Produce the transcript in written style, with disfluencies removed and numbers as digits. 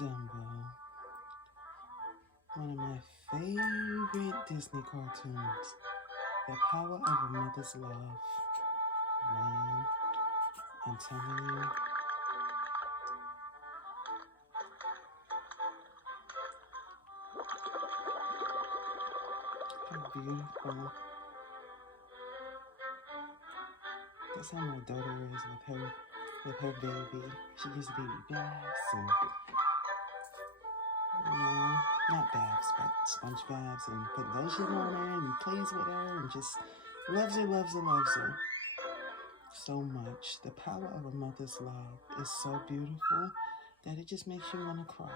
Dumbo, one of my favorite Disney cartoons. The power of a mother's love. Man, I'm telling you, how beautiful. That's how my daughter is with her baby. She gives baby baths and not baths, but sponge baths, and put lotion on her and plays with her and just loves her, loves her, loves her so much. The power of a mother's love is so beautiful that it just makes you want to cry.